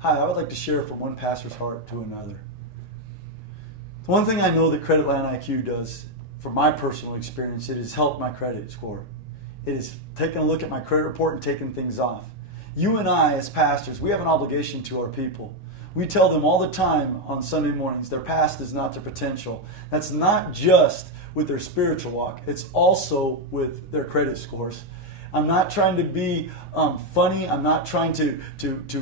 Hi, I would like to share from one pastor's heart to another. One thing I know that Credit Line IQ does, from my personal experience, it has helped my credit score. It has taken a look at my credit report and taken things off. You and I, as pastors, we have an obligation to our people. We tell them all the time on Sunday mornings, their past is not their potential. That's not just with their spiritual walk. It's also with their credit scores. I'm not trying to be funny. I'm not trying to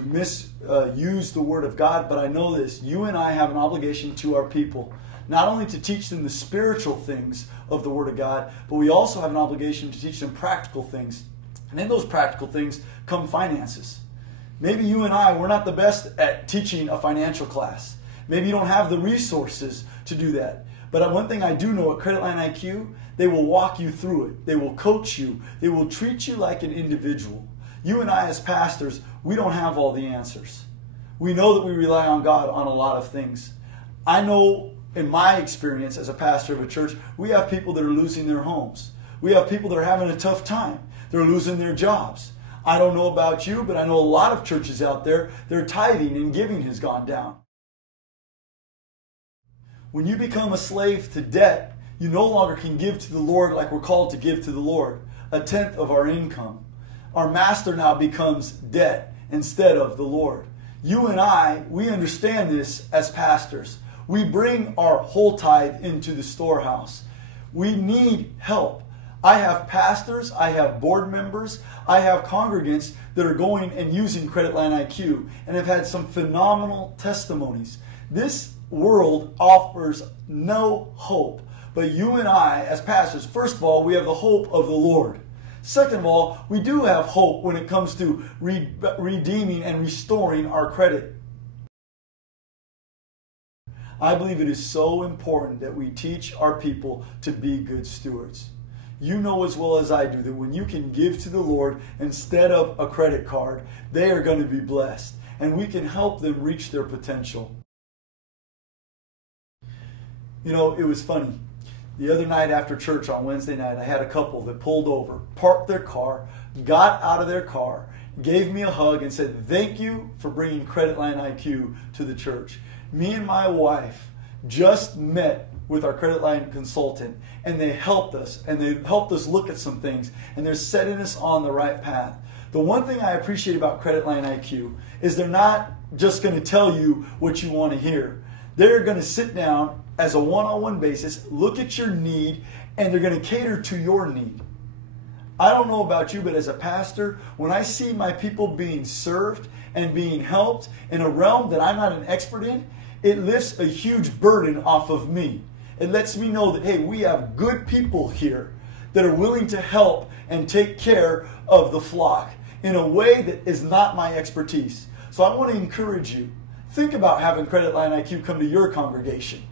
misuse the Word of God, but I know this. You and I have an obligation to our people, not only to teach them the spiritual things of the Word of God, but we also have an obligation to teach them practical things. And in those practical things come finances. Maybe you and I, we're not the best at teaching a financial class. Maybe you don't have the resources to do that. But one thing I do know at Credit Line IQ, they will walk you through it. They will coach you. They will treat you like an individual. You and I as pastors, we don't have all the answers. We know that we rely on God on a lot of things. I know in my experience as a pastor of a church, we have people that are losing their homes. We have people that are having a tough time. They're losing their jobs. I don't know about you, but I know a lot of churches out there, their tithing and giving has gone down. When you become a slave to debt, you no longer can give to the Lord like we're called to give to the Lord, 1/10 of our income. Our master now becomes debt instead of the Lord. You and I, we understand this as pastors. We bring our whole tithe into the storehouse. We need help. I have pastors, I have board members, I have congregants that are going and using Credit Line IQ and have had some phenomenal testimonies. This world offers no hope. But you and I, as pastors, first of all, we have the hope of the Lord. Second of all, we do have hope when it comes to redeeming and restoring our credit. I believe it is so important that we teach our people to be good stewards. You know as well as I do that when you can give to the Lord instead of a credit card, they are going to be blessed. And we can help them reach their potential. You know, it was funny. The other night after church on Wednesday night, I had a couple that pulled over, parked their car, got out of their car, gave me a hug and said, "Thank you for bringing Credit Line IQ to the church." Me and my wife just met with our credit line consultant, and they helped us look at some things, and they're setting us on the right path. The one thing I appreciate about Credit Line IQ is they're not just going to tell you what you want to hear. They're going to sit down as a one-on-one basis, look at your need, and they're going to cater to your need. I don't know about you, but as a pastor, when I see my people being served and being helped in a realm that I'm not an expert in, it lifts a huge burden off of me. It lets me know that, hey, we have good people here that are willing to help and take care of the flock in a way that is not my expertise. So I want to encourage you, think about having Credit Line IQ come to your congregation.